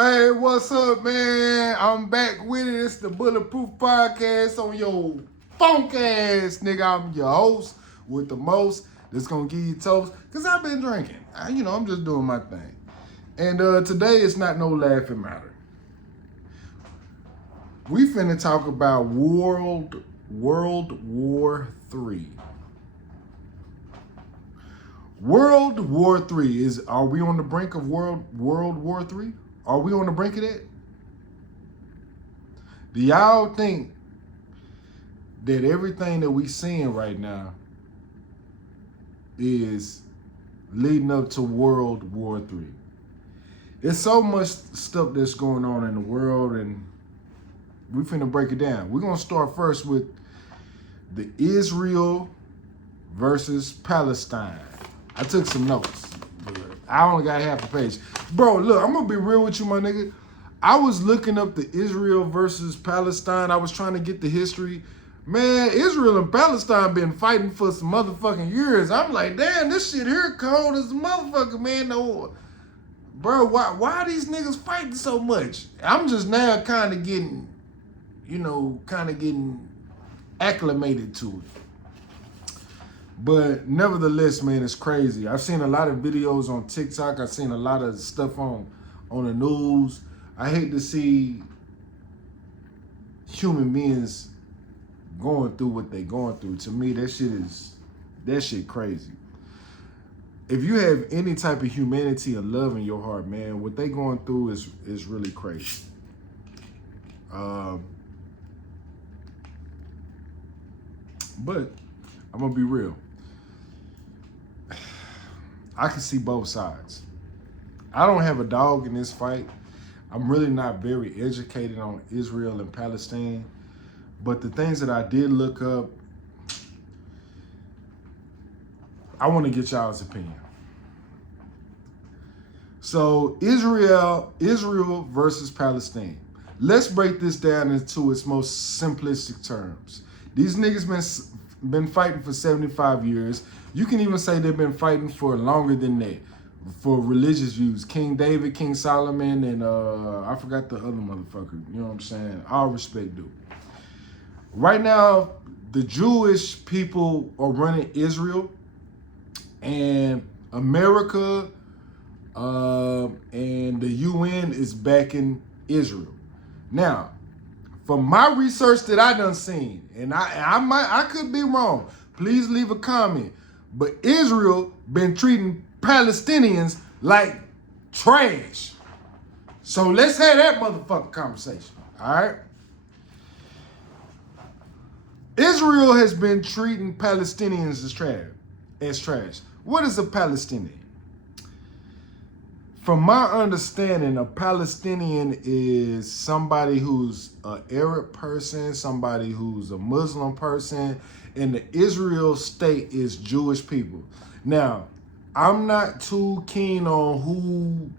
Hey, what's up, man? I'm back with it. It's the Bulletproof Podcast on your funk ass, nigga. I'm your host with the most that's gonna give you toast. Cause I've been drinking. I'm just doing my thing. And today it's not no laughing matter. We finna talk about World War III. World War III are we on the brink of World War III? Are we on the brink of that? Do y'all think that everything that we seeing right now is leading up to World War III? There's so much stuff that's going on in the world, and we finna break it down. We're gonna start first with the Israel versus Palestine. I took some notes, but I only got half a page. Bro, look, I'm gonna be real with you, my nigga. I was looking up the Israel versus Palestine. I was trying to get the history. Man, Israel and Palestine been fighting for some motherfucking years. I'm like, damn, this shit here cold as a motherfucker, man. No, bro, why are these niggas fighting so much? I'm just now kind of getting acclimated to it. But nevertheless, man, it's crazy. I've seen a lot of videos on TikTok. I've seen a lot of stuff on the news. I hate to see human beings going through what they're going through. To me, that shit crazy. If you have any type of humanity or love in your heart, man, what they going through is really crazy. But I'm gonna be real. I can see both sides. I don't have a dog in this fight. I'm really not very educated on Israel and Palestine. But the things that I did look up, I want to get y'all's opinion. So Israel versus Palestine. Let's break this down into its most simplistic terms. These niggas been fighting for 75 years. You can even say they've been fighting for longer than that, for religious views. King David, King Solomon, and I forgot the other motherfucker. You know what I'm saying? All respect due. Right now, the Jewish people are running Israel, and America and the UN is backing Israel. Now, from my research that I done seen, and I could be wrong, please leave a comment. But Israel been treating Palestinians like trash. So let's have that motherfucking conversation, all right? Israel has been treating Palestinians as trash. What is a Palestinian? From my understanding, a Palestinian is somebody who's an Arab person, somebody who's a Muslim person, and the Israel state is Jewish people. Now, I'm not too keen on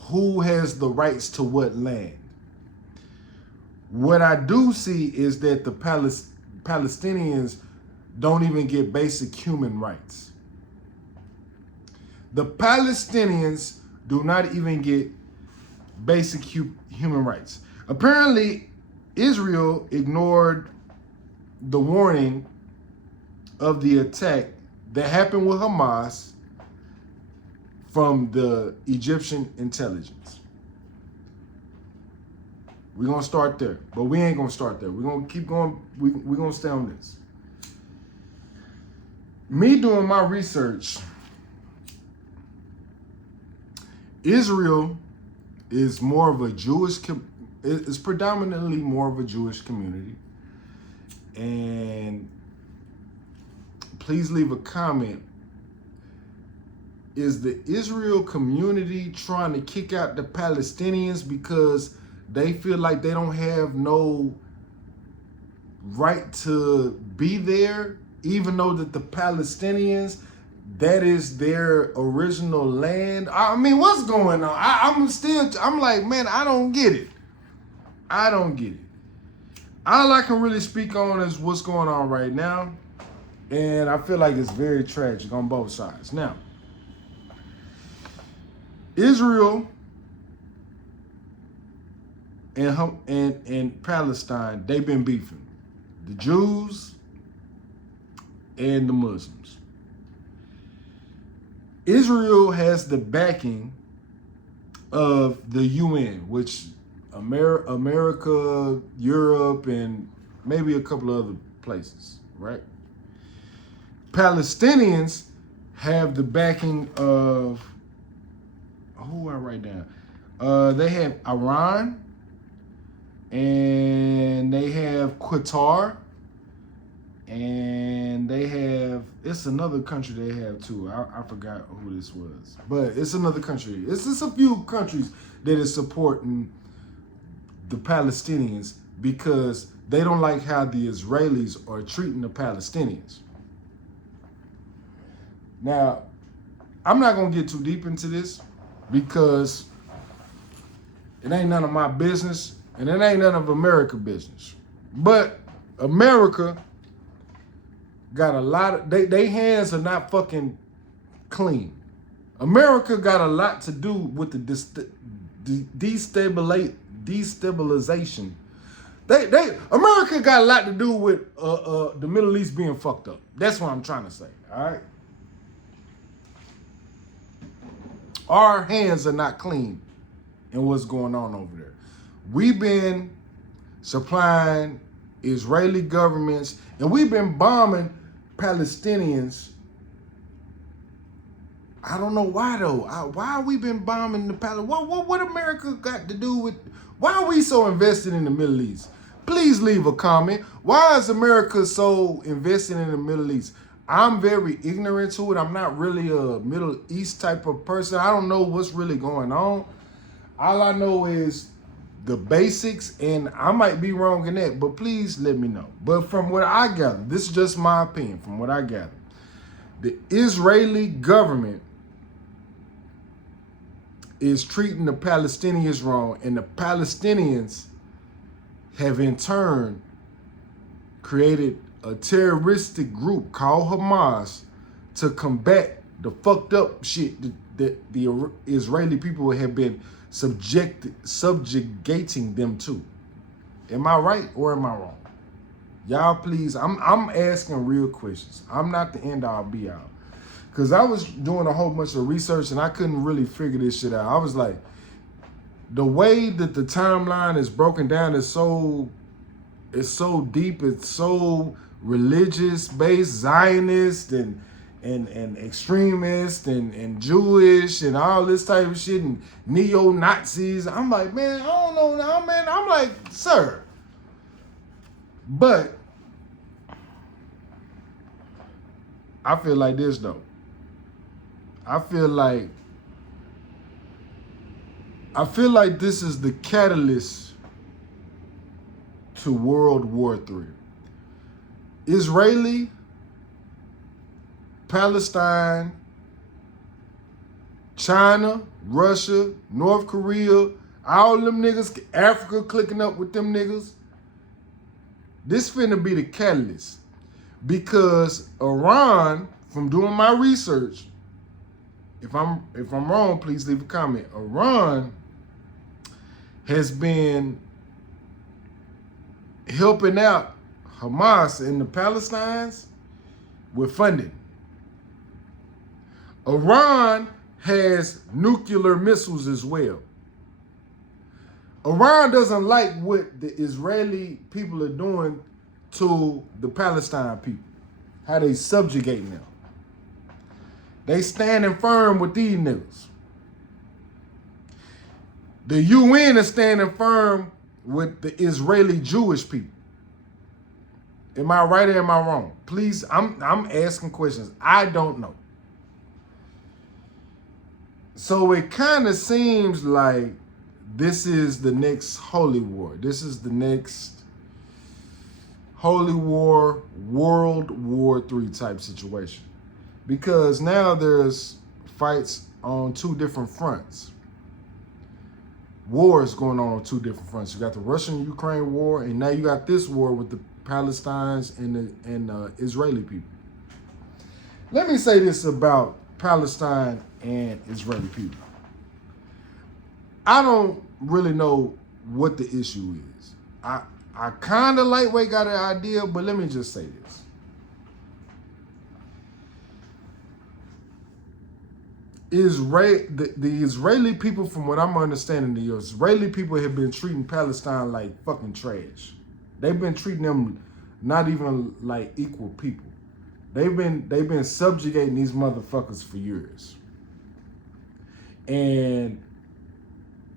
who has the rights to what land. What I do see is that the Palestinians don't even get basic human rights. The Palestinians do not even get basic human rights. Apparently, Israel ignored the warning of the attack that happened with Hamas from the Egyptian intelligence. We're going to start there, but we ain't going to start there. We're going to keep going. We're going to stay on this. Me doing my research, Israel is more of a it's predominantly more of a Jewish community. And please leave a comment. Is the Israel community trying to kick out the Palestinians because they feel like they don't have no right to be there, even though that the Palestinians, that is their original land? I mean, what's going on? I'm like, man, I don't get it. All I can really speak on is what's going on right now. And I feel like it's very tragic on both sides. Now, Israel and Palestine, they've been beefing. The Jews and the Muslims. Israel has the backing of the UN, which America, Europe, and maybe a couple of other places, right? Palestinians have the backing of, who I write down? They have Iran, and they have Qatar, and they have, it's another country they have too. I forgot who this was, but it's another country. It's just a few countries that is supporting the Palestinians because they don't like how the Israelis are treating the Palestinians. Now, I'm not gonna get too deep into this because it ain't none of my business and it ain't none of America's business. But America got a lot of, they hands are not fucking clean. America got a lot to do with the destabilization. America got a lot to do with the Middle East being fucked up. That's what I'm trying to say. All right. Our hands are not clean in what's going on over there. We've been supplying Israeli governments and we've been bombing Palestinians. I don't know why though. Why we been bombing the Palestinians? What America got to do with? Why are we so invested in the Middle East? Please leave a comment. Why is America so invested in the Middle East? I'm very ignorant to it. I'm not really a Middle East type of person. I don't know what's really going on. All I know is the basics, and I might be wrong in that, but please let me know. But from what I gather, this is just my opinion, from what I gather, the Israeli government is treating the Palestinians wrong, and the Palestinians have in turn created a terroristic group called Hamas to combat the fucked up shit that the Israeli people have been subjugating them to. Am I right or am I wrong? Y'all please, I'm asking real questions. I'm not the end all be all. Cause I was doing a whole bunch of research and I couldn't really figure this shit out. I was like, the way that the timeline is broken down is so deep, it's so religious based, Zionist and extremist and Jewish and all this type of shit and neo-Nazis. I'm like, man, I don't know now, man. I'm like, sir. But I feel like this though. I feel like this is the catalyst to World War III. Israeli, Palestine, China, Russia, North Korea, all them niggas, Africa clicking up with them niggas. This finna be the catalyst because Iran, from doing my research, if I'm wrong, please leave a comment. Iran has been helping out Hamas and the Palestinians with funding. Iran has nuclear missiles as well. Iran doesn't like what the Israeli people are doing to the Palestine people, how they subjugating them. They standing firm with these niggas. The UN is standing firm with the Israeli Jewish people. Am I right or am I wrong? Please, I'm asking questions. I don't know. So it kind of seems like this is the next holy war. This is the next holy war, World War III type situation. Because now there's fights on two different fronts. Wars going on two different fronts. You got the Russian-Ukraine war, and now you got this war with the Palestinians and the Israeli people. Let me say this about Palestine and Israeli people. I don't really know what the issue is. I kind of lightweight got an idea, but let me just say this. The Israeli people, from what I'm understanding, the Israeli people have been treating Palestine like fucking trash. They've been treating them not even like equal people. They've been subjugating these motherfuckers for years. And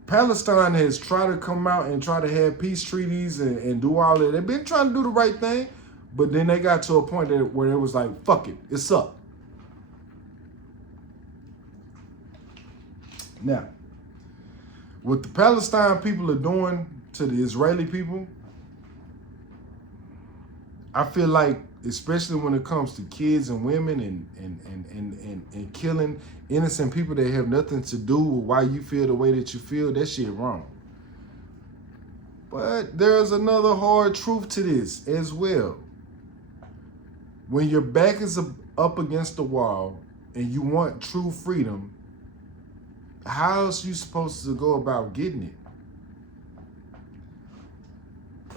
Palestine has tried to come out and try to have peace treaties and do all that. They've been trying to do the right thing, but then they got to a point where it was like, fuck it, it's up. Now, what the Palestine people are doing to the Israeli people, I feel like, especially when it comes to kids and women and killing innocent people that have nothing to do with why you feel the way that you feel, that shit wrong. But there's another hard truth to this as well. When your back is up against the wall and you want true freedom, how else are you supposed to go about getting it?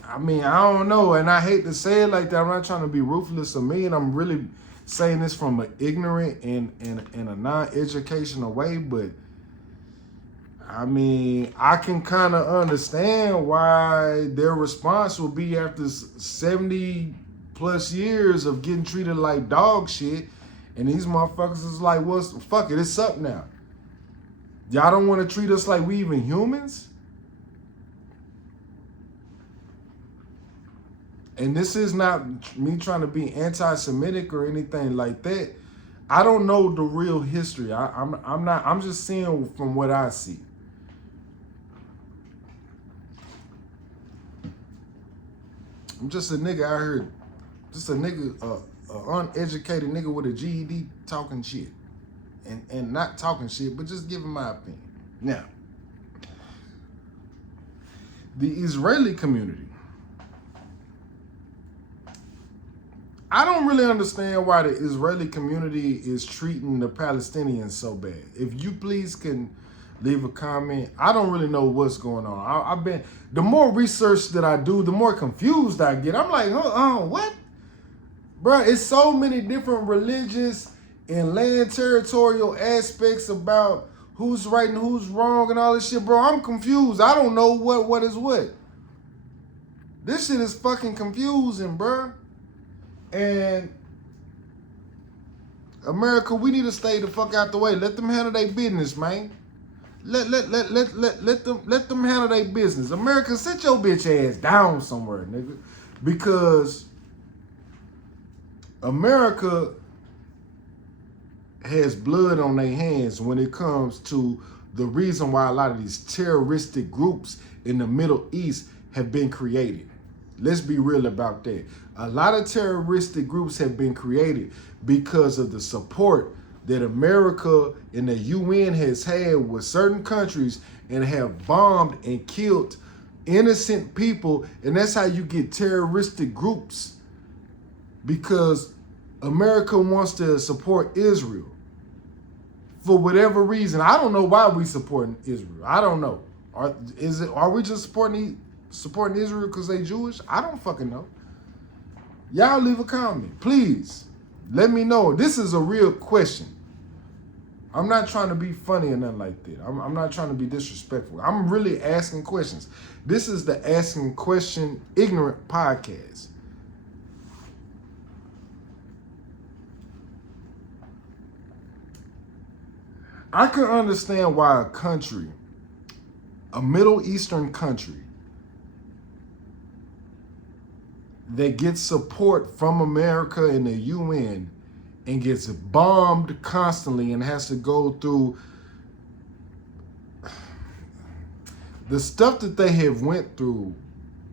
I mean, I don't know, and I hate to say it like that. I'm not trying to be ruthless or mean. I'm really saying this from an ignorant and a non-educational way, but I mean, I can kind of understand why their response will be after 70 plus years of getting treated like dog shit, and these motherfuckers is like, well, fuck it, it's up now. Y'all don't want to treat us like we even humans? And this is not me trying to be anti-Semitic or anything like that. I don't know the real history. I'm just seeing from what I see. I'm just a nigga out here, just a nigga, uneducated nigga with a GED talking shit. And not talking shit, but just giving my opinion. Now, the Israeli community, I don't really understand why the Israeli community is treating the Palestinians so bad. If you please can leave a comment. I don't really know what's going on. The more research that I do, the more confused I get. I'm like, what? Bruh, it's so many different religious and land territorial aspects about who's right and who's wrong and all this shit, bro. I'm confused. I don't know what is what. This shit is fucking confusing, bro. And America, we need to stay the fuck out the way. Let them handle their business, man. Let them handle their business. America, sit your bitch ass down somewhere, nigga. Because America has blood on their hands when it comes to the reason why a lot of these terroristic groups in the Middle East have been created. Let's be real about that. A lot of terroristic groups have been created because of the support that America and the UN has had with certain countries and have bombed and killed innocent people. And that's how you get terroristic groups, because America wants to support Israel for whatever reason. I don't know why we supporting Israel. I don't know. Are we just supporting Israel because they Jewish? I don't fucking know. Y'all leave a comment, please. Let me know. This is a real question. I'm not trying to be funny or nothing like that. I'm not trying to be disrespectful. I'm really asking questions. This is the Asking Question Ignorant podcast. I can understand why a country, a Middle Eastern country, that gets support from America and the UN and gets bombed constantly and has to go through the stuff that they have went through,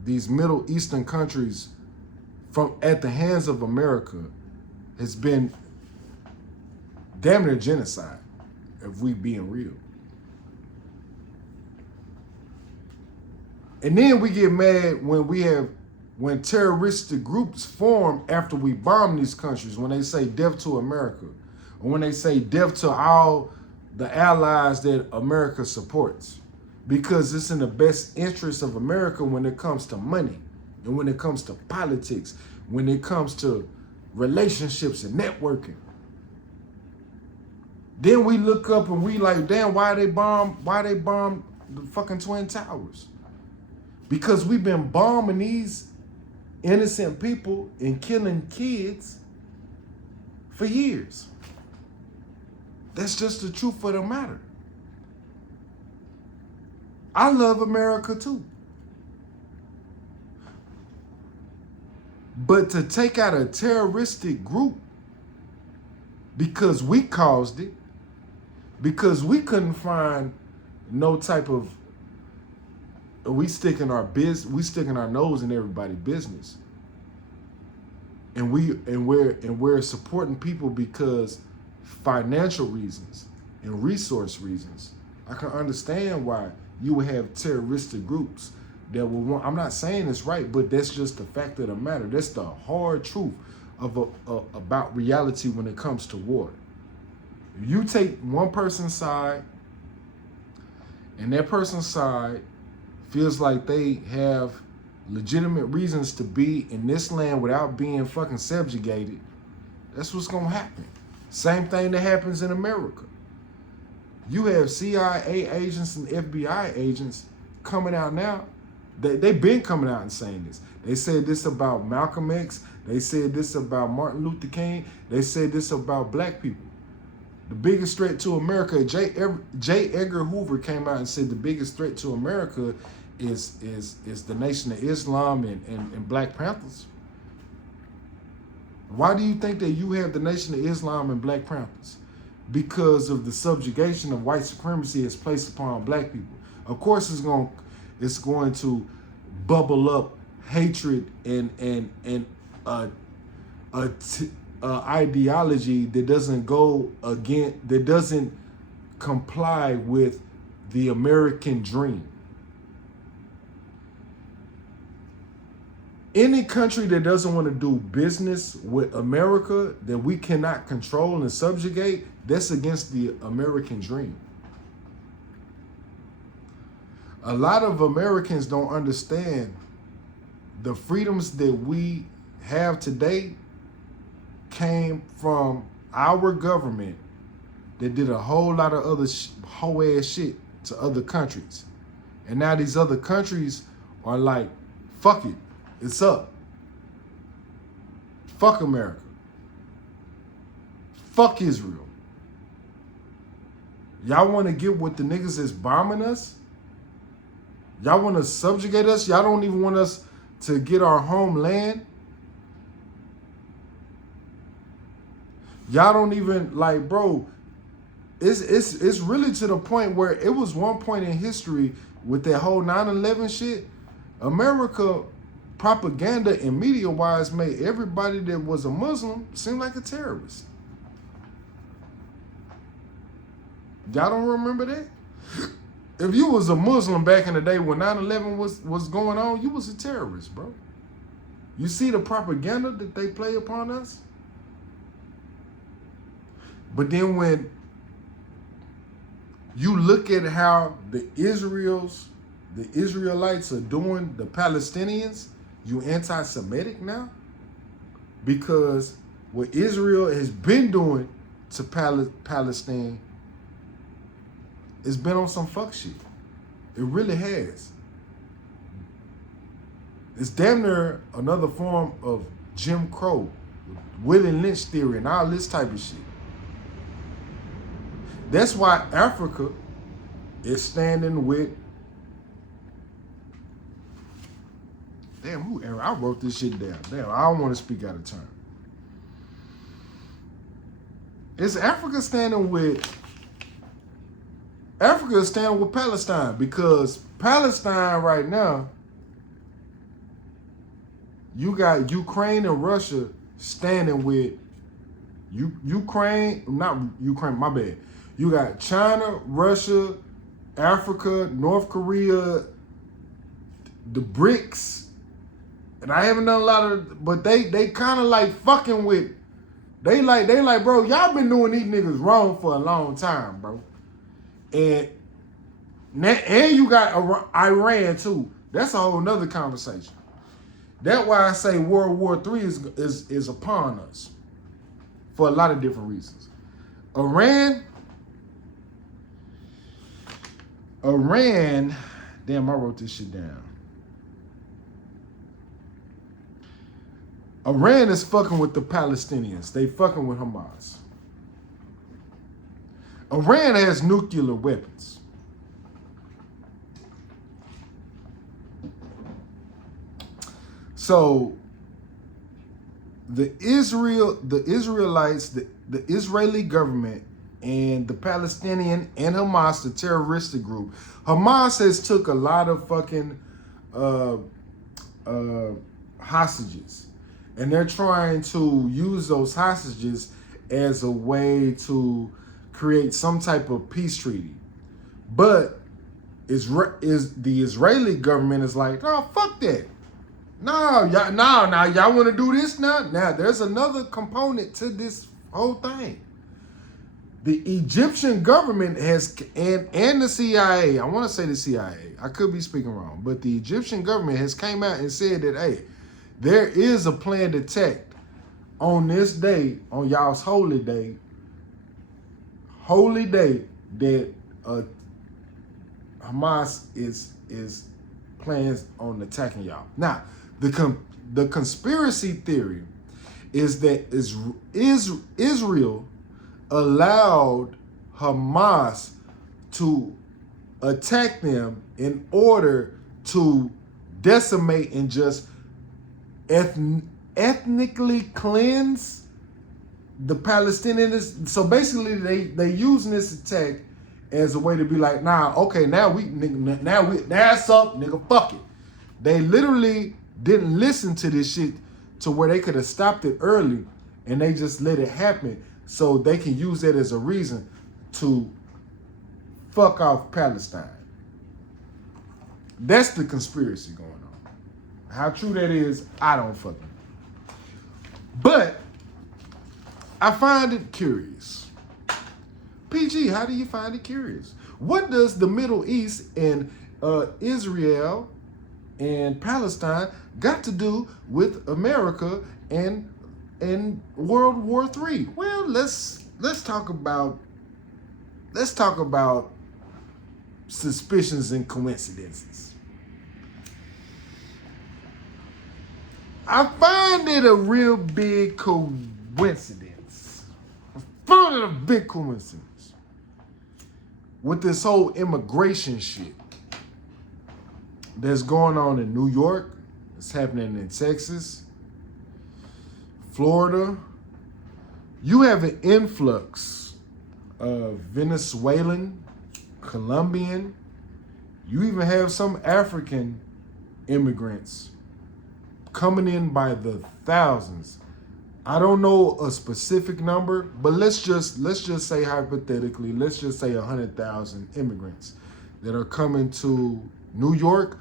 these Middle Eastern countries, from at the hands of America, has been damn near genocide, if we being real. And then we get mad when terroristic groups form after we bomb these countries, when they say death to America, or when they say death to all the allies that America supports. because it's in the best interest of America when it comes to money and when it comes to politics, when it comes to relationships and networking. Then we look up and we like, damn, why they bomb the fucking Twin Towers? Because we've been bombing these innocent people and killing kids for years. That's just the truth of the matter. I love America too. But to take out a terroristic group because we caused it, because we couldn't find no type of, we sticking our nose in everybody's business. And we're supporting people because financial reasons and resource reasons. I can understand why you would have terroristic groups that will want, I'm not saying it's right, but that's just the fact of the matter. That's the hard truth about reality when it comes to war. You take one person's side, and that person's side feels like they have legitimate reasons to be in this land without being fucking subjugated. That's what's gonna happen. Same thing that happens in America. You have CIA agents and FBI agents coming out now. They've been coming out and saying this. They said this about Malcolm X. They said this about Martin Luther King. They said this about black people. The biggest threat to America, J. Edgar Hoover came out and said the biggest threat to America is the Nation of Islam and Black Panthers. Why do you think that you have the Nation of Islam and Black Panthers? Because of the subjugation of white supremacy is placed upon black people. Of course, it's going to bubble up hatred and ideology that doesn't comply with the American dream. Any country that doesn't want to do business with America that we cannot control and subjugate, that's against the American dream. A lot of Americans don't understand the freedoms that we have today came from our government that did a whole lot of other whole ass shit to other countries. And now these other countries are like, fuck it, it's up. Fuck America. Fuck Israel. Y'all want to get with the niggas that's bombing us? Y'all want to subjugate us? Y'all don't even want us to get our homeland? Y'all don't even, like, bro, it's really to the point where it was one point in history with that whole 9/11 shit. America, propaganda and media-wise, made everybody that was a Muslim seem like a terrorist. Y'all don't remember that? If you was a Muslim back in the day when 9/11 was going on, you was a terrorist, bro. You see the propaganda that they play upon us? But then when you look at how the Israelites are doing the Palestinians, you anti-Semitic now? Because what Israel has been doing to Palestine, it's been on some fuck shit. It really has. It's damn near another form of Jim Crow, Willie Lynch theory and all this type of shit. That's why Africa is standing with, damn, I wrote this shit down. Damn, I don't want to speak out of turn. Is Africa standing with Palestine, because Palestine right now, you got Ukraine and Russia standing with Ukraine, not Ukraine, my bad. You got China, Russia, Africa, North Korea, the BRICS, and I haven't done a lot of, but they kind of like fucking with, they like, bro, y'all been doing these niggas wrong for a long time, bro. And And you got Iran too. That's a whole nother conversation. That's why I say World War III is upon us for a lot of different reasons. Iran, damn, I wrote this shit down. Iran is fucking with the Palestinians. They fucking with Hamas. Iran has nuclear weapons. So the Israelites, the Israeli government, and the Palestinian and Hamas, the terroristic group, Hamas has took a lot of fucking hostages, and they're trying to use those hostages as a way to create some type of peace treaty. But the Israeli government is like, oh, fuck that. No, y'all want to do this now? Now, there's another component to this whole thing. The Egyptian government has, and the CIA, I want to say the CIA, I could be speaking wrong, but the Egyptian government has came out and said that, hey, there is a planned attack on this day, on y'all's holy day, that Hamas is plans on attacking y'all. Now, the conspiracy theory is that Israel allowed Hamas to attack them in order to decimate and just ethnically cleanse the Palestinians. So basically, they using this attack as a way to be like, nah, okay, now it's up, nigga, fuck it. They literally didn't listen to this shit to where they could have stopped it early, and they just let it happen so they can use that as a reason to fuck off Palestine. That's the conspiracy going on. How true that is, I don't fucking know. But I find it curious. PG, how do you find it curious? What does the Middle East and Israel and Palestine got to do with America and World War III? Well, let's talk about suspicions and coincidences. I find it a real big coincidence. I found it a big coincidence with this whole immigration shit that's going on in New York. It's happening in Texas, Florida. You have an influx of Venezuelan, Colombian. You even have some African immigrants coming in by the thousands. I don't know a specific number, but let's just say hypothetically, let's just say 100,000 immigrants that are coming to New York,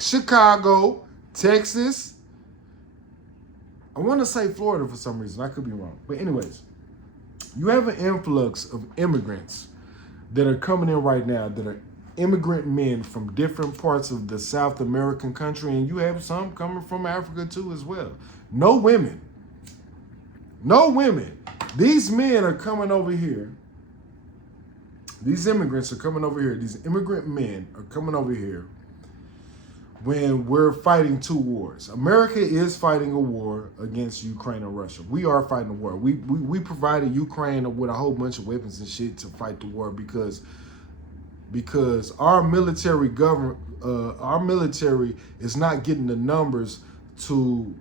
Chicago, Texas. I want to say Florida for some reason. I could be wrong. But anyways, you have an influx of immigrants that are coming in right now that are immigrant men from different parts of the South American country, and you have some coming from Africa too as well. No women. These men are coming over here. These immigrants are coming over here. These immigrant men are coming over here when we're fighting two wars. America is fighting a war against Ukraine and Russia. We are fighting a war. We provided Ukraine with a whole bunch of weapons and shit to fight the war because our military is not getting the numbers to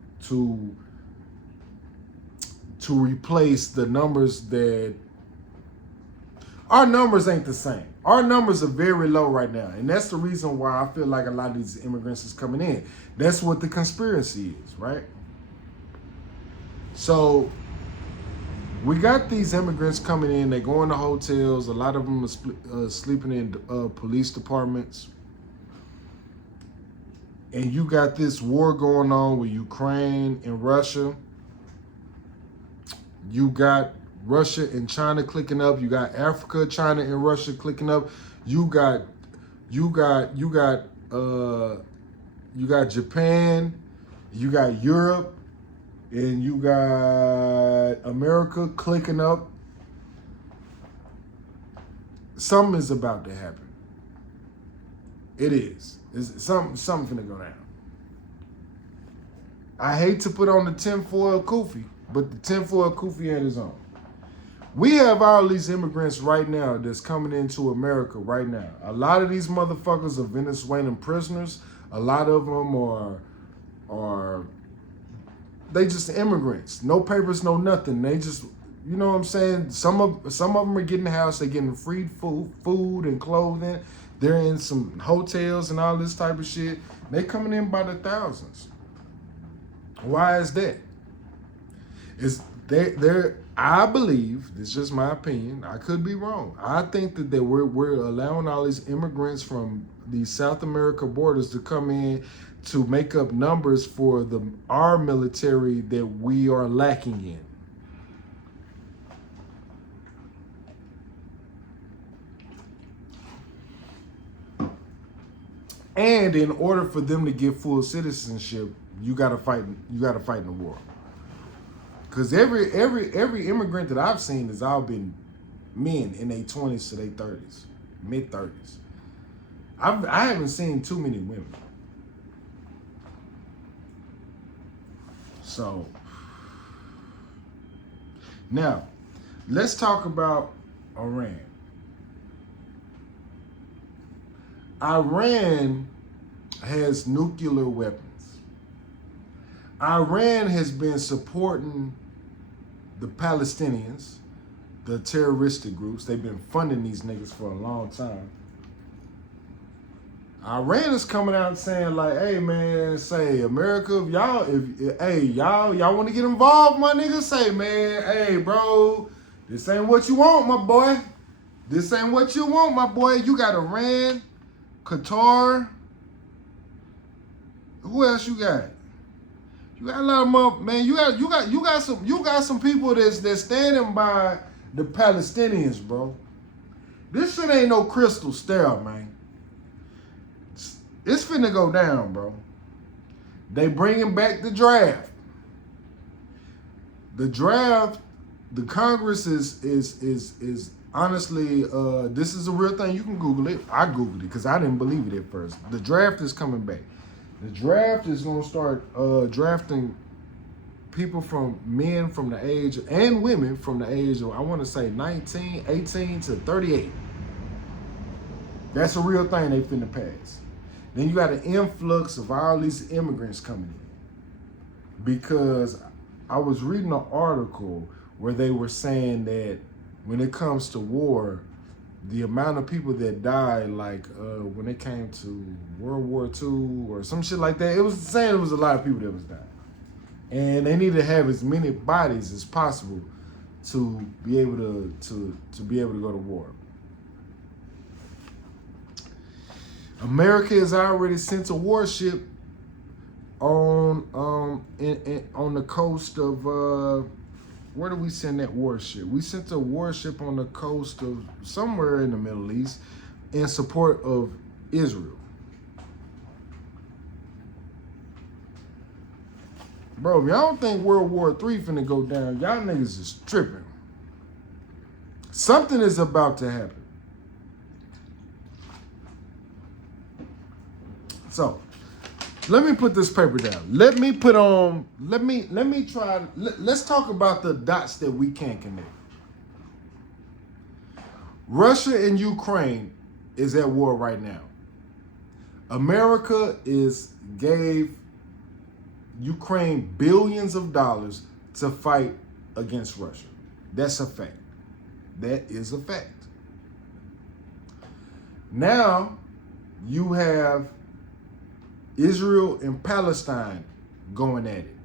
replace the numbers that our numbers ain't the same. Our numbers are very low right now. And that's the reason why I feel like a lot of these immigrants is coming in. That's what the conspiracy is, right? So we got these immigrants coming in. They go into hotels. A lot of them are sleeping in police departments. And you got this war going on with Ukraine and Russia. You got Russia and China clicking up. You got Africa, China, and Russia clicking up. You got You got Japan, you got Europe, and you got America clicking up. Something is about to happen. It is. It's something finna go down. I hate to put on the tinfoil Kofi, but the tinfoil Kofi had his own. We have all these immigrants right now that's coming into America right now. A lot of these motherfuckers are Venezuelan prisoners. A lot of them are they just immigrants. No papers, no nothing. They just, you know what I'm saying? Some of them are getting a house. They're getting free food and clothing. They're in some hotels and all this type of shit. They coming in by the thousands. Why is that? I believe, this is just my opinion, I could be wrong. I think that we're allowing all these immigrants from these South America borders to come in to make up numbers for our military that we are lacking in. And in order for them to get full citizenship, you gotta fight in the war. Cause every immigrant that I've seen has all been men in their 20s to their 30s, mid 30s. I haven't seen too many women. So now let's talk about Iran. Iran has nuclear weapons. Iran has been supporting the Palestinians, the terroristic groups. They've been funding these niggas for a long time. Iran is coming out saying like, hey man, say America, if y'all want to get involved, my niggas, say man, hey bro, this ain't what you want, my boy. This ain't what you want, my boy. You got Iran, Qatar. Who else you got? You got a lot of man. You got some people that's standing by the Palestinians, bro. This shit ain't no crystal stair, man. It's finna go down, bro. They bringing back the draft. The draft, the Congress is honestly, this is a real thing. You can Google it. I Googled it because I didn't believe it at first. The draft is coming back. The draft is going to start drafting people men from the age, and women from the age of, I want to say 18 to 38. That's a real thing they finna pass. Then you got an influx of all these immigrants coming in. Because I was reading an article where they were saying that when it comes to war, the amount of people that died, like when it came to World War II or some shit like that, it was saying it was a lot of people that was dying. And they need to have as many bodies as possible to be able to be able to go to war. America has already sent a warship on the coast of where did we send that warship? We sent a warship on the coast of somewhere in the Middle East in support of Israel. Bro, if y'all don't think World War III finna go down, y'all niggas is tripping. Something is about to happen. So, let me put this paper down. Let's talk about the dots that we can't connect. Russia and Ukraine is at war right now. America gave Ukraine billions of dollars to fight against Russia. That's a fact. That is a fact. Now, you have Israel and Palestine going at it.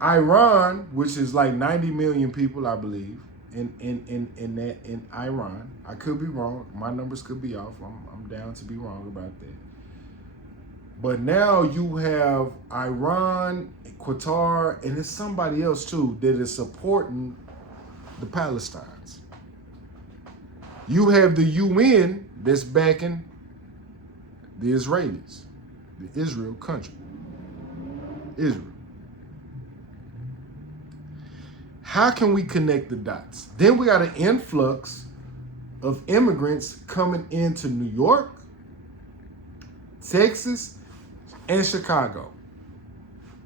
Iran, which is like 90 million people, I believe, in Iran. I could be wrong. My numbers could be off. I'm down to be wrong about that. But now you have Iran, Qatar, and it's somebody else too that is supporting the Palestinians. You have the UN that's backing the Israelis, the Israel country. Israel. How can we connect the dots? Then we got an influx of immigrants coming into New York, Texas, and Chicago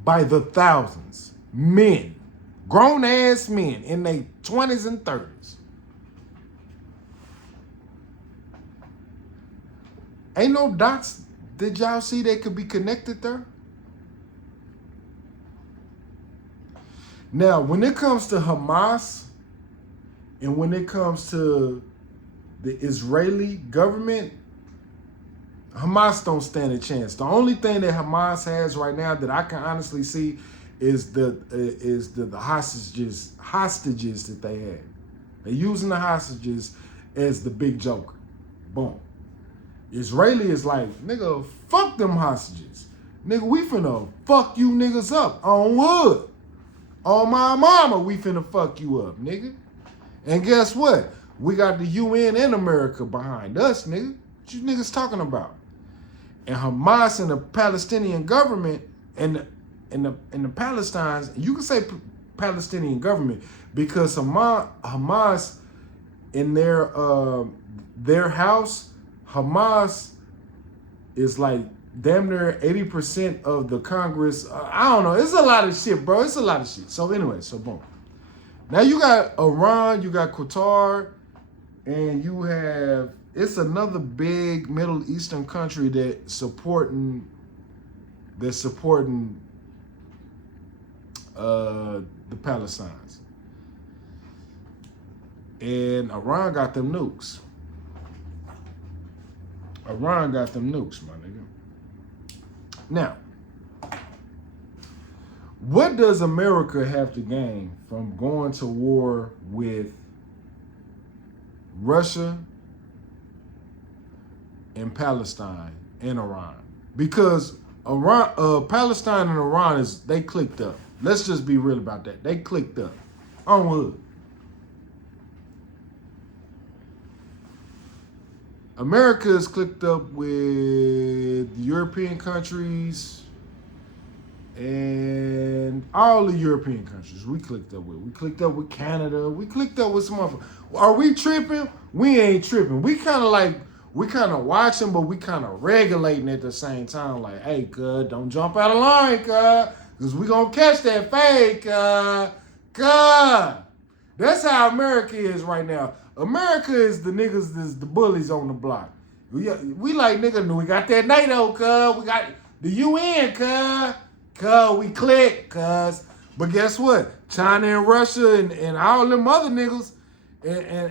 by the thousands. Men, grown ass men in their 20s and 30s. Ain't no dots. Did y'all see they could be connected there? Now, when it comes to Hamas and when it comes to the Israeli government, Hamas don't stand a chance. The only thing that Hamas has right now that I can honestly see is the hostages that they had. They're using the hostages as the big joker. Boom. Israeli is like, nigga, fuck them hostages. Nigga, we finna fuck you niggas up on wood. On my mama, we finna fuck you up, nigga. And guess what? We got the UN and America behind us, nigga. What you niggas talking about? And Hamas and the Palestinian government and the Palestinians, you can say Palestinian government because Hamas in their house, Hamas is like damn near 80% of the Congress. I don't know. It's a lot of shit, bro. It's a lot of shit. So anyway, so boom. Now you got Iran, you got Qatar, and you have, it's another big Middle Eastern country that's supporting the Palestinians. And Iran got them nukes. Iran got them nukes, my nigga. Now, what does America have to gain from going to war with Russia and Palestine and Iran? Because Palestine and Iran they clicked up. Let's just be real about that. They clicked up on wood. America is clicked up with European countries and all the European countries we clicked up with. We clicked up with Canada. We clicked up with some other. Are we tripping? We ain't tripping. We kind of watching, but we kind of regulating at the same time. Like, hey, cuz, don't jump out of line, cuz, because we going to catch that fake, cuz. That's how America is right now. America is the niggas, is the bullies on the block. We like, nigga, we got that NATO, cuz. We got the UN, cuz. We click, cuz. But guess what? China and Russia and all them other niggas and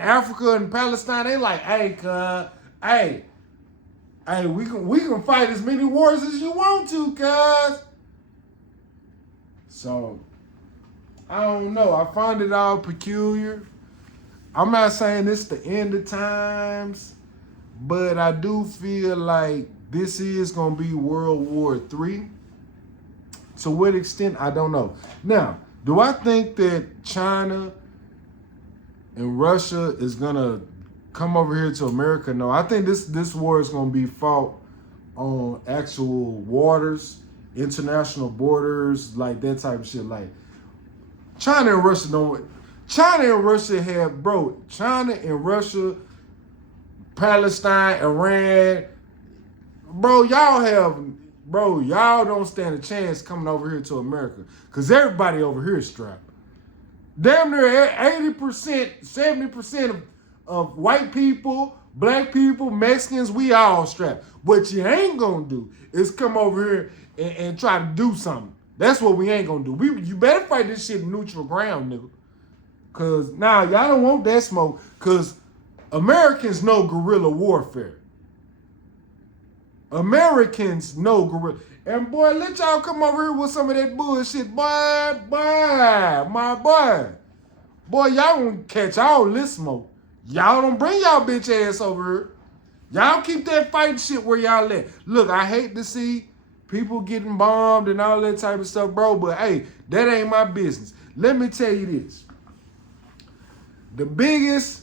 Africa and Palestine, they like, hey, cuz, hey, we can fight as many wars as you want to, cuz. So, I don't know. I find it all peculiar. I'm not saying it's the end of times, but I do feel like this is going to be World War III. To what extent, I don't know. Now, do I think that China and Russia is going to come over here to America? No, I think this war is going to be fought on actual waters, international borders, like that type of shit. Like, China and Russia Palestine, Iran, y'all don't stand a chance coming over here to America. Because everybody over here is strapped. Damn near 80%, 70% of white people, black people, Mexicans, we all strapped. What you ain't gonna do is come over here and try to do something. That's what we ain't gonna do. You better fight this shit in neutral ground, nigga. Cause now y'all don't want that smoke. Cause Americans know guerrilla warfare. Americans know guerrilla. And boy, let y'all come over here with some of that bullshit, boy, my boy. Boy, y'all gonna catch all this smoke. Y'all don't bring y'all bitch ass over here. Y'all keep that fighting shit where y'all at. Look, I hate to see people getting bombed and all that type of stuff, bro. But hey, that ain't my business. Let me tell you this. The biggest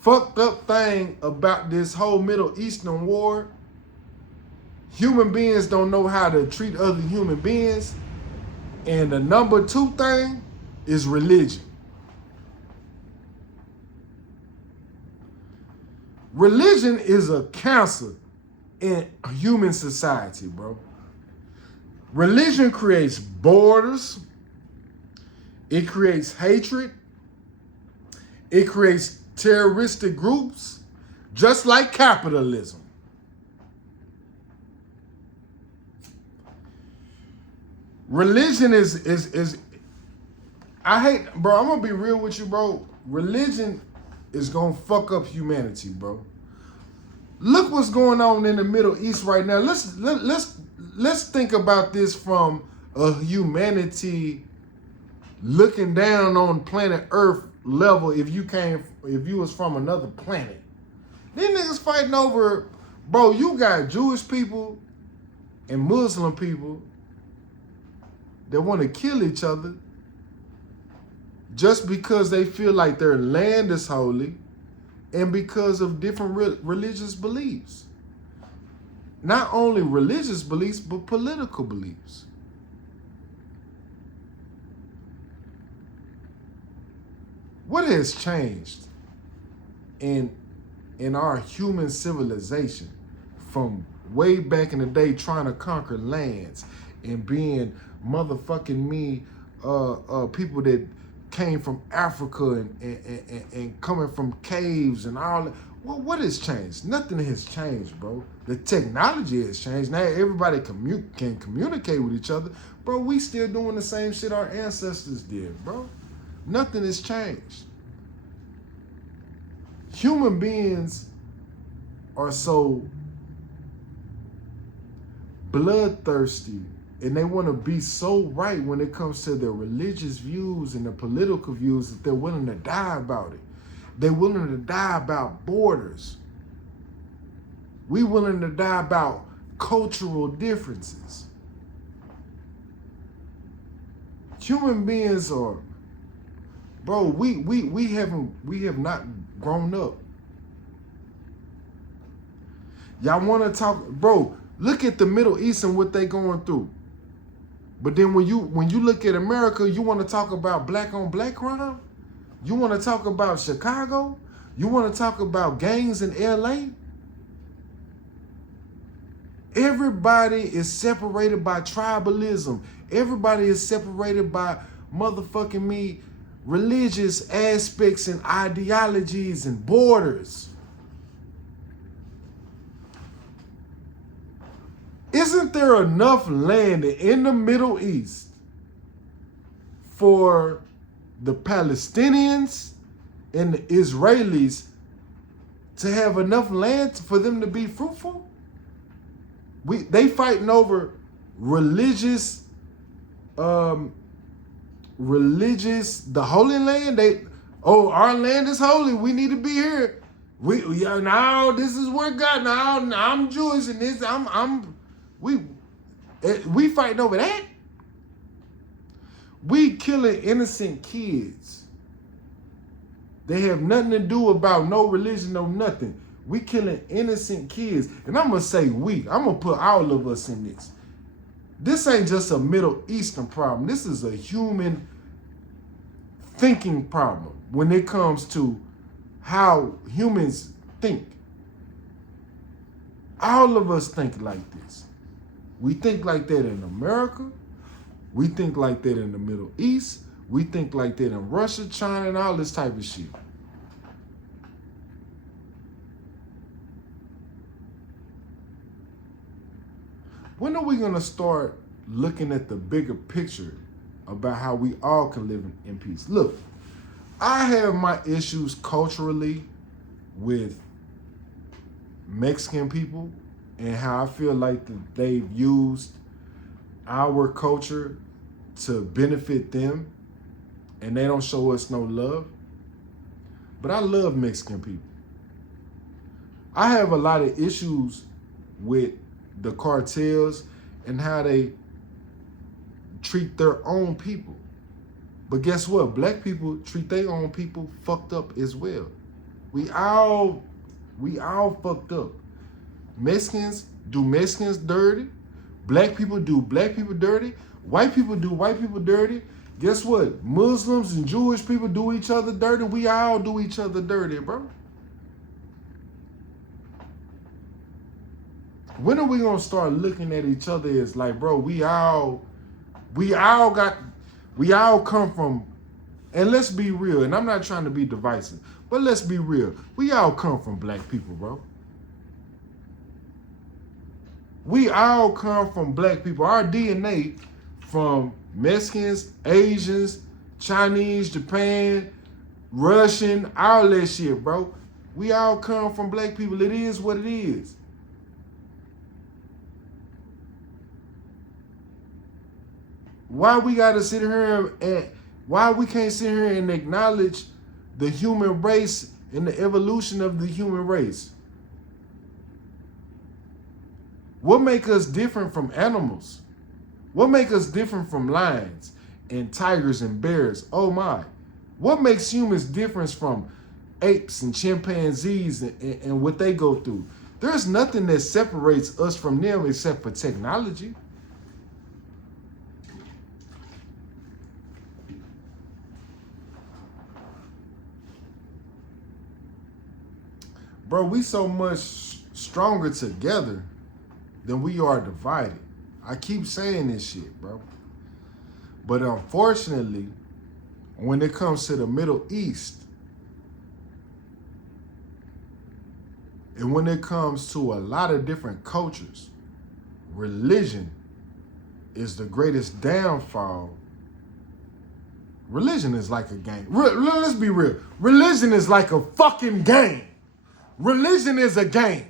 fucked up thing about this whole Middle Eastern war, human beings don't know how to treat other human beings. And the number 2 thing is religion. Religion is a cancer in human society, bro. Religion creates borders. It creates hatred. It creates terroristic groups, just like capitalism. Religion is I hate, bro, I'm gonna be real with you, bro. Religion is gonna fuck up humanity, bro. Look what's going on in the Middle East right now. Let's think about this from a humanity looking down on planet Earth level. If you was from another planet, these niggas fighting over, bro. You got Jewish people and Muslim people that want to kill each other just because they feel like their land is holy and because of different religious beliefs. Not only religious beliefs, but political beliefs. What has changed in our human civilization from way back in the day trying to conquer lands and being motherfucking people that came from Africa and coming from caves and all that? Well, what has changed? Nothing has changed, bro. The technology has changed. Now everybody can communicate with each other. Bro, we still doing the same shit our ancestors did, bro. Nothing has changed. Human beings are so bloodthirsty and they want to be so right when it comes to their religious views and their political views that they're willing to die about it. They're willing to die about borders. We willing to die about cultural differences. Human beings are, bro, we have not grown up. Y'all want to talk, bro, look at the Middle East and what they going through. But then when you look at America, you want to talk about black on black crime? You want to talk about Chicago? You want to talk about gangs in LA? Everybody is separated by tribalism. Everybody is separated by motherfucking religious aspects and ideologies and borders. Isn't there enough land in the Middle East for the Palestinians and the Israelis to have enough land for them to be fruitful? They fighting over religious, the Holy Land. Our land is holy. We need to be here. Now this is where God. Now I'm Jewish and this we fighting over that. We killing innocent kids. They have nothing to do about no religion, no nothing. We killing innocent kids. And I'm going to say we. I'm going to put all of us in this. This ain't just a Middle Eastern problem. This is a human thinking problem when it comes to how humans think. All of us think like this. We think like that in America. We think like that in the Middle East. We think like that in Russia, China, and all this type of shit. When are we going to start looking at the bigger picture about how we all can live in peace? Look, I have my issues culturally with Mexican people and how I feel like that they've used our culture to benefit them and they don't show us no love. But I love Mexican people. I have a lot of issues with the cartels and how they treat their own people. But guess what? Black people treat their own people fucked up as well. We all fucked up. Mexicans do Mexicans dirty. Black people do black people dirty. White people do white people dirty. Guess what? Muslims and Jewish people do each other dirty. We all do each other dirty, bro. When are we gonna start looking at each other as like, bro, we all come from, and let's be real, and I'm not trying to be divisive, but let's be real. We all come from black people, bro. We all come from black people. Our DNA from Mexicans, Asians, Chinese, Japan, Russian, all that shit, bro. We all come from black people. It is what it is. Why we gotta sit here and why we can't sit here and acknowledge the human race and the evolution of the human race? What make us different from animals? What make us different from lions and tigers and bears? Oh my. What makes humans different from apes and chimpanzees and what they go through? There's nothing that separates us from them except for technology. Bro, we so much stronger together than we are divided. I keep saying this shit, bro. But unfortunately, when it comes to the Middle East, and when it comes to a lot of different cultures, religion is the greatest downfall. Religion is like a game. Let's be real. Religion is like a fucking game. Religion is a game.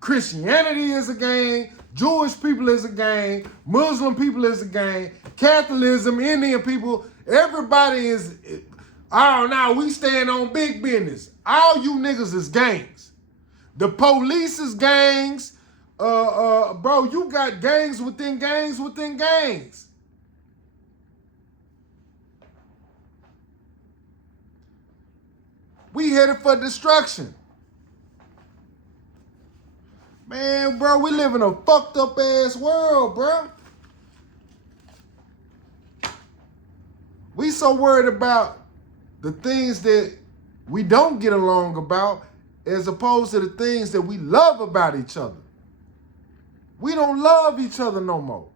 Christianity is a game. Jewish people is a game. Muslim people is a game. Catholicism, Indian people, everybody is, oh, now we stand on big business. All you niggas is gangs. The police is gangs. Bro, you got gangs within gangs within gangs. We headed for destruction. Man, bro, we live in a fucked up ass world, bro. We so worried about the things that we don't get along about as opposed to the things that we love about each other. We don't love each other no more.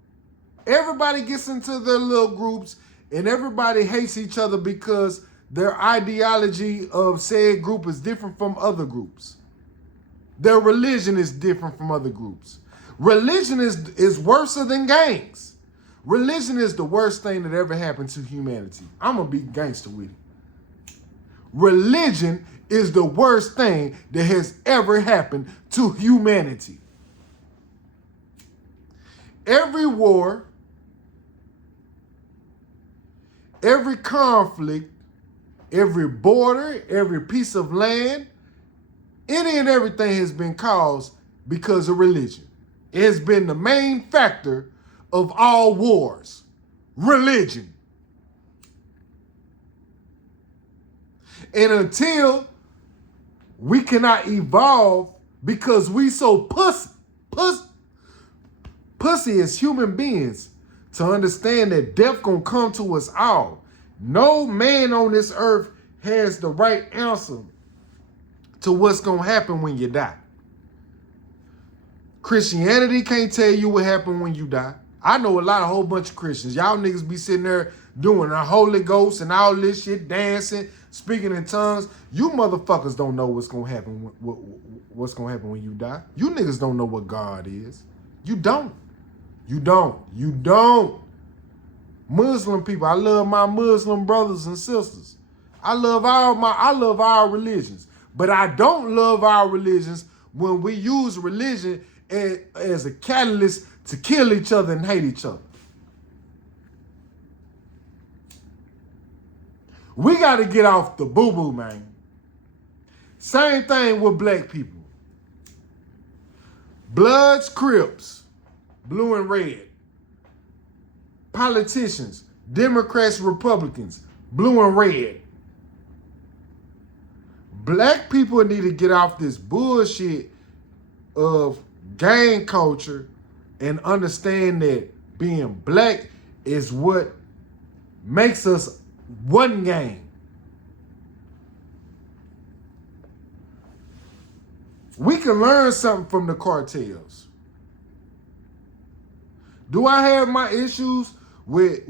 Everybody gets into their little groups and everybody hates each other because their ideology of said group is different from other groups. Their religion is different from other groups. Religion is worse than gangs. Religion is the worst thing that ever happened to humanity. I'm going to be gangster with it. Religion is the worst thing that has ever happened to humanity. Every war, every conflict, every border, every piece of land, any and everything has been caused because of religion. It has been the main factor of all wars. Religion. And until we cannot evolve because we so pussy as human beings to understand that death gonna come to us all. No man on this earth has the right answer to what's gonna happen when you die. Christianity can't tell you what happened when you die. I know a whole bunch of Christians. Y'all niggas be sitting there doing the Holy Ghost and all this shit, dancing, speaking in tongues. You motherfuckers don't know what's gonna happen. What's gonna happen when you die? You niggas don't know what God is. You don't. You don't. You don't. Muslim people, I love my Muslim brothers and sisters. I love our religions. But I don't love our religions when we use religion as a catalyst to kill each other and hate each other. We got to get off the boo-boo, man. Same thing with black people. Bloods, Crips, blue and red. Politicians, Democrats, Republicans, blue and red. Black people need to get off this bullshit of gang culture and understand that being black is what makes us one gang. We can learn something from the cartels. Do I have my issues with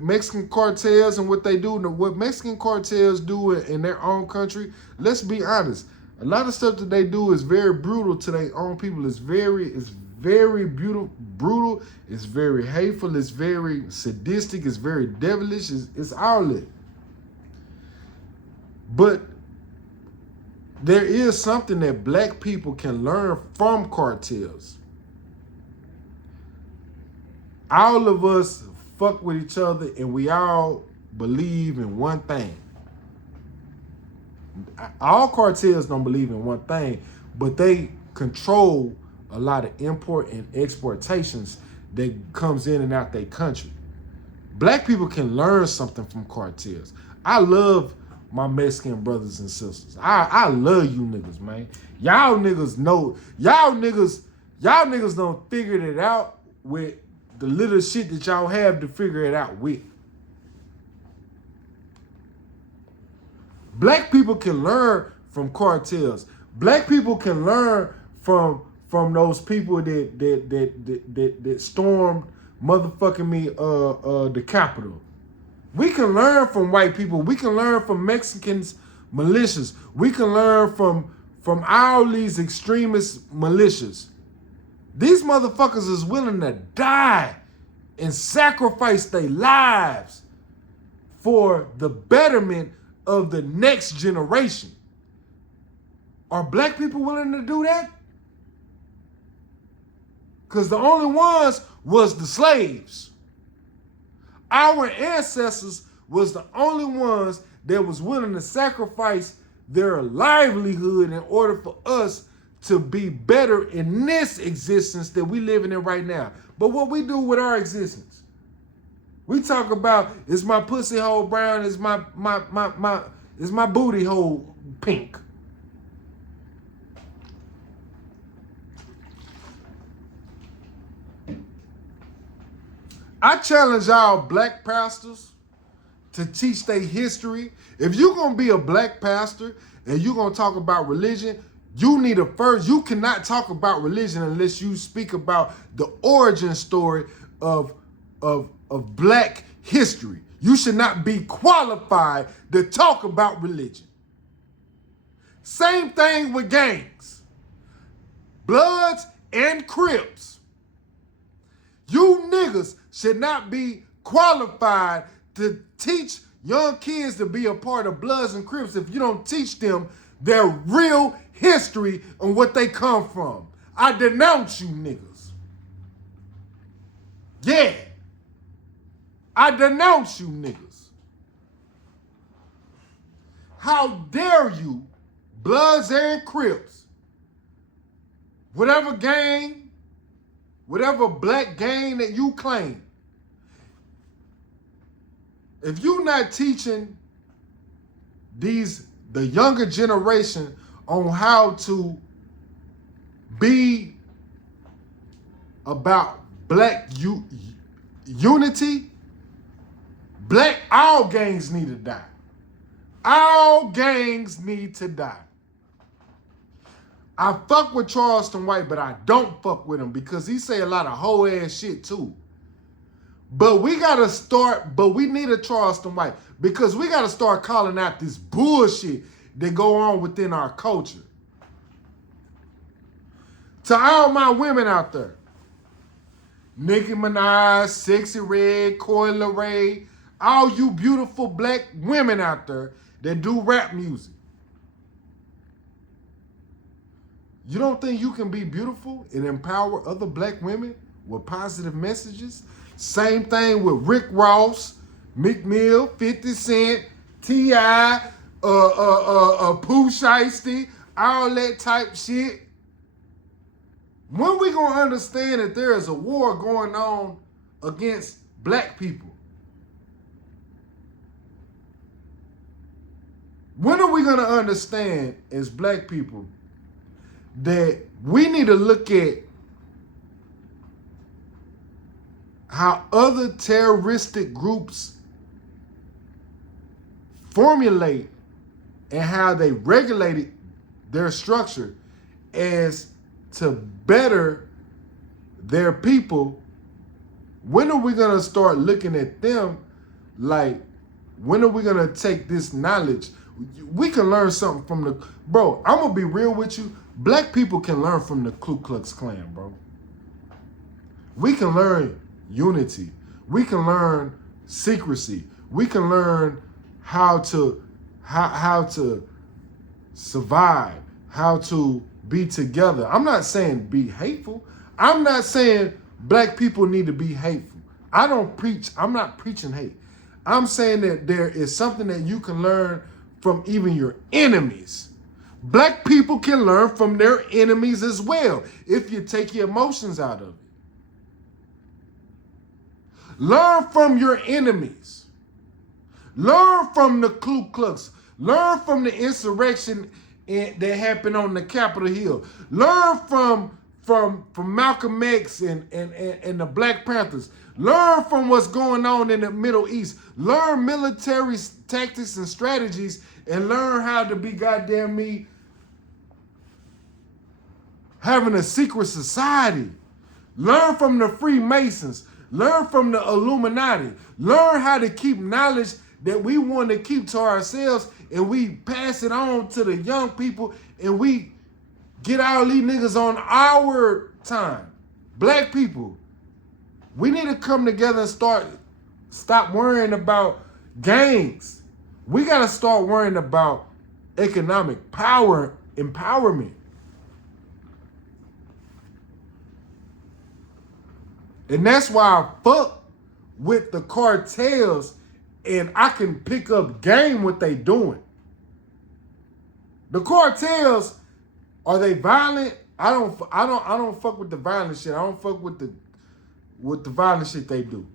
Mexican cartels and what they do? What Mexican cartels do in their own country? Let's be honest. A lot of stuff that they do is very brutal to their own people. It's very brutal. It's very hateful. It's very sadistic. It's very devilish. It's all that. But there is something that black people can learn from cartels. All of us fuck with each other and we all believe in one thing. All cartels don't believe in one thing, but they control a lot of import and exportations that comes in and out their country. Black people can learn something from cartels. I love my Mexican brothers and sisters. I love you niggas, man. Y'all niggas know, y'all niggas don't figure it out with the little shit that y'all have to figure it out with. Black people can learn from cartels. Black people can learn from those people that stormed motherfucking the Capitol. We can learn from white people. We can learn from Mexicans militias. We can learn from all these extremist militias. These motherfuckers is willing to die and sacrifice their lives for the betterment of the next generation. Are black people willing to do that? Because the only ones was the slaves. Our ancestors was the only ones that was willing to sacrifice their livelihood in order for us to be better in this existence that we living in right now. But what we do with our existence, we talk about, is my pussy hole brown, is my booty hole pink. I challenge y'all black pastors to teach their history. If you're going to be a black pastor and you're going to talk about religion, you cannot talk about religion unless you speak about the origin story of black history. You should not be qualified to talk about religion. Same thing with gangs. Bloods and Crips. You niggas should not be qualified to teach young kids to be a part of Bloods and Crips if you don't teach them their real history and what they come from. I denounce you niggas. Yeah. I denounce you niggas. How dare you, Bloods and Crips, whatever gang, whatever black gang that you claim, if you're not teaching the younger generation on how to be about black unity, all gangs need to die. All gangs need to die. I fuck with Charleston White, but I don't fuck with him because he say a lot of hoe ass shit too. But we need a Charleston White because we gotta start calling out this bullshit that go on within our culture. To all my women out there, Nicki Minaj, Sexy Red, Coi Leray, all you beautiful black women out there that do rap music. You don't think you can be beautiful and empower other black women with positive messages? Same thing with Rick Ross, Meek Mill, 50 Cent, T.I., Pooh Shiesty, all that type shit. When we gonna understand that there is a war going on against black people? When are we going to understand as black people that we need to look at how other terroristic groups formulate and how they regulate their structure as to better their people? When are we going to start looking at them like, when are we going to take this knowledge? We can learn something from the, bro, I'm going to be real with you. Black people can learn from the Ku Klux Klan, bro. We can learn unity. We can learn secrecy. We can learn how to survive, how to be together. I'm not saying be hateful. I'm not saying black people need to be hateful. I'm not preaching hate. I'm saying that there is something that you can learn from even your enemies. Black people can learn from their enemies as well if you take your emotions out of it. Learn from your enemies. Learn from the Ku Klux. Learn from the insurrection that happened on the Capitol Hill. Learn from Malcolm X and the Black Panthers. Learn from what's going on in the Middle East. Learn military tactics and strategies, and learn how to be goddamn me having a secret society. Learn from the Freemasons. Learn from the Illuminati. Learn how to keep knowledge that we want to keep to ourselves, and we pass it on to the young people, and we get all these niggas on our time. Black people, we need to come together and stop worrying about gangs. We got to start worrying about economic power, empowerment. And that's why I fuck with the cartels, and I can pick up game what they doing. The cartels, are they violent? I don't fuck with the violent shit. I don't fuck with the violent shit they do.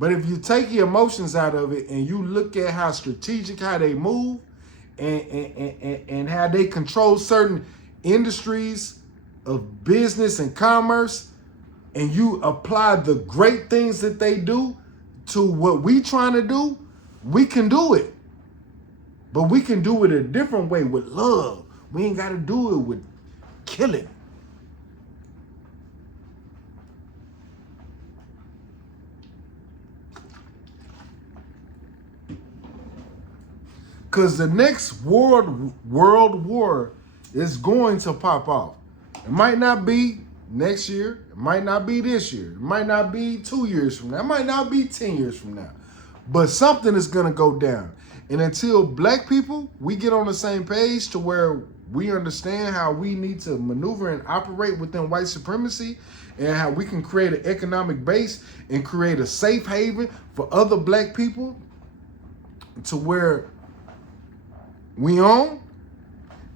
But if you take your emotions out of it and you look at how strategic, how they move, and how they control certain industries of business and commerce, and you apply the great things that they do to what we trying to do, we can do it. But we can do it a different way, with love. We ain't got to do it with killing. Because the next world war is going to pop off. It might not be next year. It might not be this year. It might not be 2 years from now. It might not be 10 years from now. But something is going to go down. And until black people, we get on the same page to where we understand how we need to maneuver and operate within white supremacy, and how we can create an economic base and create a safe haven for other black people to where we own.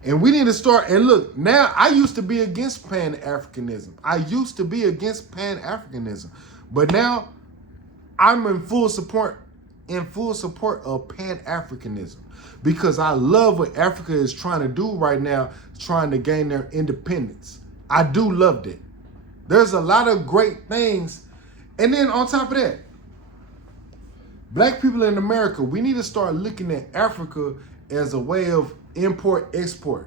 And we need to start, and look, now I used to be against Pan-Africanism. But now I'm in full support of Pan-Africanism, because I love what Africa is trying to do right now, trying to gain their independence. I do love that. There's a lot of great things. And then on top of that, black people in America, we need to start looking at Africa as a way of import-export.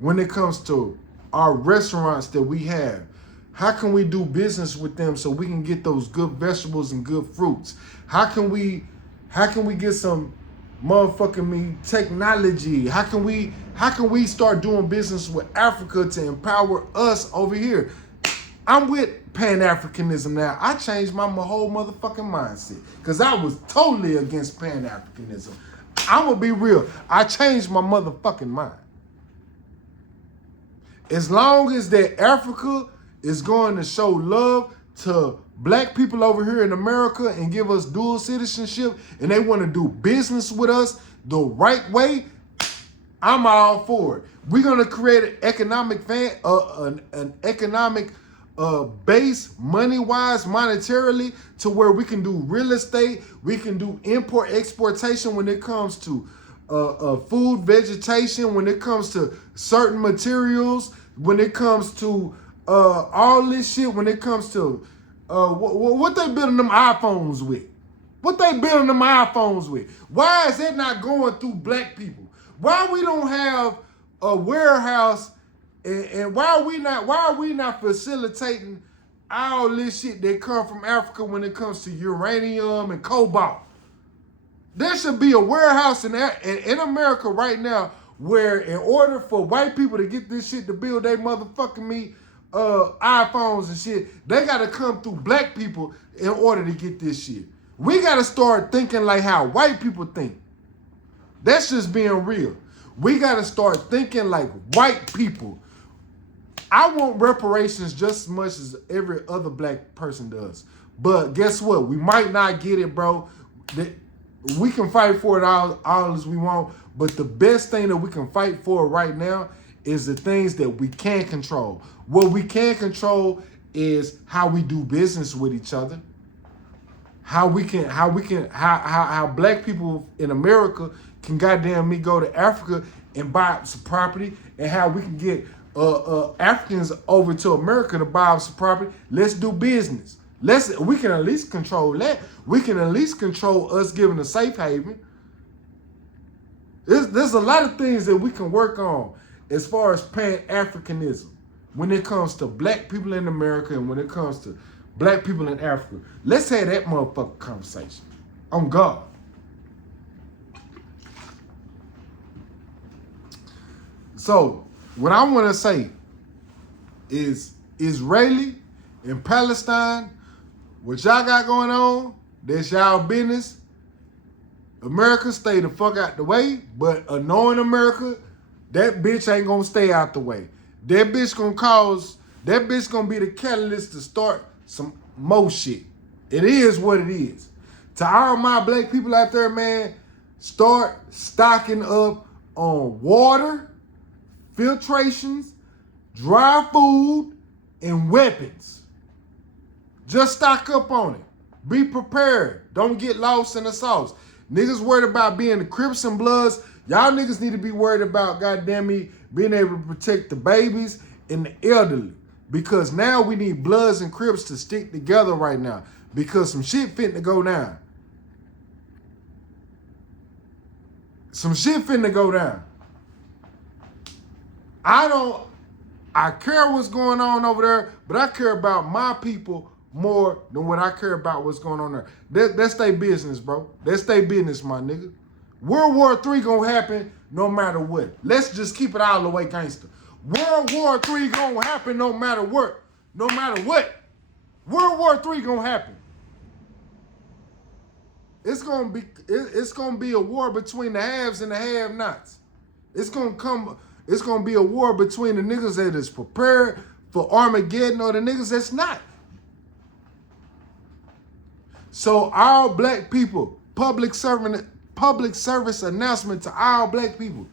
When it comes to our restaurants that we have, how can we do business with them so we can get those good vegetables and good fruits? How can we get some motherfucking technology? How can we start doing business with Africa to empower us over here? I'm with Pan-Africanism now. I changed my whole motherfucking mindset, because I was totally against Pan-Africanism. I'm gonna be real. I changed my motherfucking mind. As long as that Africa is going to show love to black people over here in America and give us dual citizenship, and they want to do business with us the right way, I'm all for it. We're gonna create an economic base money-wise, monetarily, to where we can do real estate, we can do import exportation when it comes to food, vegetation, when it comes to certain materials, when it comes to all this shit, when it comes to what they building them iPhones with. What they building them iPhones with? Why is that not going through black people? Why we don't have a warehouse, and why are we not facilitating all this shit that come from Africa when it comes to uranium and cobalt? There should be a warehouse in America right now where, in order for white people to get this shit to build their motherfucking iPhones and shit, they gotta come through black people in order to get this shit. We gotta start thinking like how white people think. That's just being real. We gotta start thinking like white people. I want reparations just as much as every other black person does. But guess what? We might not get it, bro. We can fight for it all as we want. But the best thing that we can fight for right now is the things that we can control. What we can control is how we do business with each other. How black people in America can goddamn me go to Africa and buy up some property, and how we can get Africans over to America to buy up some property. Let's do business. We can at least control that. We can at least control us giving a safe haven. There's a lot of things that we can work on as far as Pan-Africanism when it comes to black people in America and when it comes to black people in Africa. Let's have that motherfucking conversation. On God. So, what I want to say is Israeli and Palestine, what y'all got going on, that's y'all business. America, stay the fuck out the way, but annoying America, that bitch ain't gonna stay out the way. That bitch gonna be the catalyst to start some more shit. It is what it is. To all my black people out there, man, start stocking up on water, filtrations, dry food, and weapons. Just stock up on it. Be prepared. Don't get lost in the sauce. Niggas worried about being the Crips and Bloods. Y'all niggas need to be worried about, goddamn me, being able to protect the babies and the elderly. Because now we need Bloods and Crips to stick together right now. Because some shit finna go down. Some shit finna go down. I care what's going on over there, but I care about my people more than what I care about what's going on there. That's their business, bro. That's their business, my nigga. World War III gonna happen no matter what. Let's just keep it all the way gangster. World War III gonna happen no matter what. No matter what. World War III gonna happen. It's gonna be a war between the haves and the have-nots. It's gonna be a war between the niggas that is prepared for Armageddon or the niggas that's not. So all black people, public service announcement to all black people.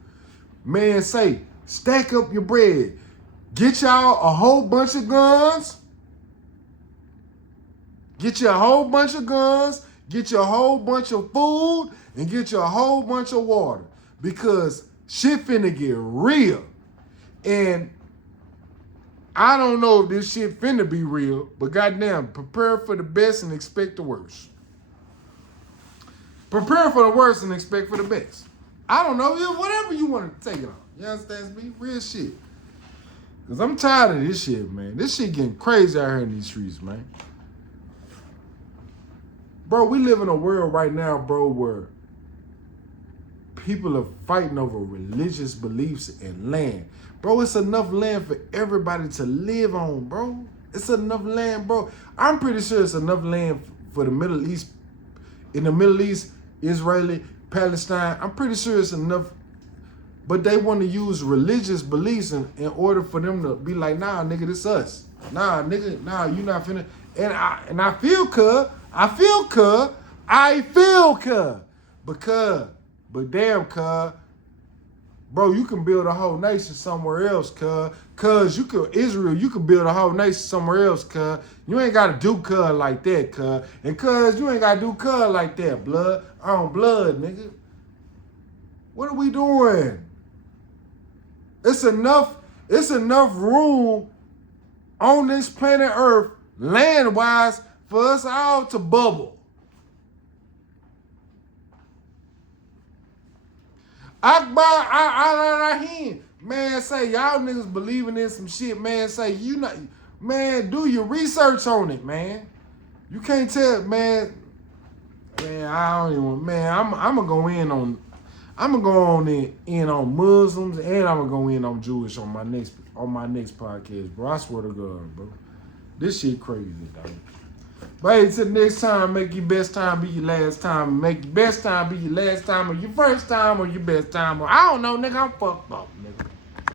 Man, say, stack up your bread. Get y'all a whole bunch of guns. Get you a whole bunch of guns. Get you a whole bunch of food. And get you a whole bunch of water. Because shit finna get real. And I don't know if this shit finna be real, but goddamn, prepare for the best and expect the worst. Prepare for the worst and expect for the best. I don't know, whatever you want to take it on. You understand me? Real shit. Because I'm tired of this shit, man. This shit getting crazy out here in these streets, man. Bro, we live in a world right now, bro, where people are fighting over religious beliefs and land. Bro, it's enough land for everybody to live on, bro. It's enough land, bro. I'm pretty sure it's enough land for the Middle East. In the Middle East, Israeli, Palestine, I'm pretty sure it's enough. But they want to use religious beliefs in order for them to be like, nah, nigga, this us. Nah, nigga, nah, you not finna. And I feel cuz. But damn, cuz. Bro, you can build a whole nation somewhere else, cuz Israel, you can build a whole nation somewhere else, cuz. You ain't gotta do cuz like that, cuz. And cuz you ain't gotta do cuz like that, blood. On blood, nigga. What are we doing? It's enough room on this planet Earth, land-wise, for us all to bubble. Akbar al-Rahim, man, say y'all niggas believing in some shit, man. Say man, do your research on it, man. You can't tell, man. Man, I don't even, man. I'm gonna go in on Muslims, and I'm gonna go in on Jewish on my next podcast, bro. I swear to God, bro. This shit crazy, dog. But hey, till next time, make your best time be your last time. Make your best time be your last time, or your first time, or your best time. Or I don't know, nigga. I'm fucked up, nigga.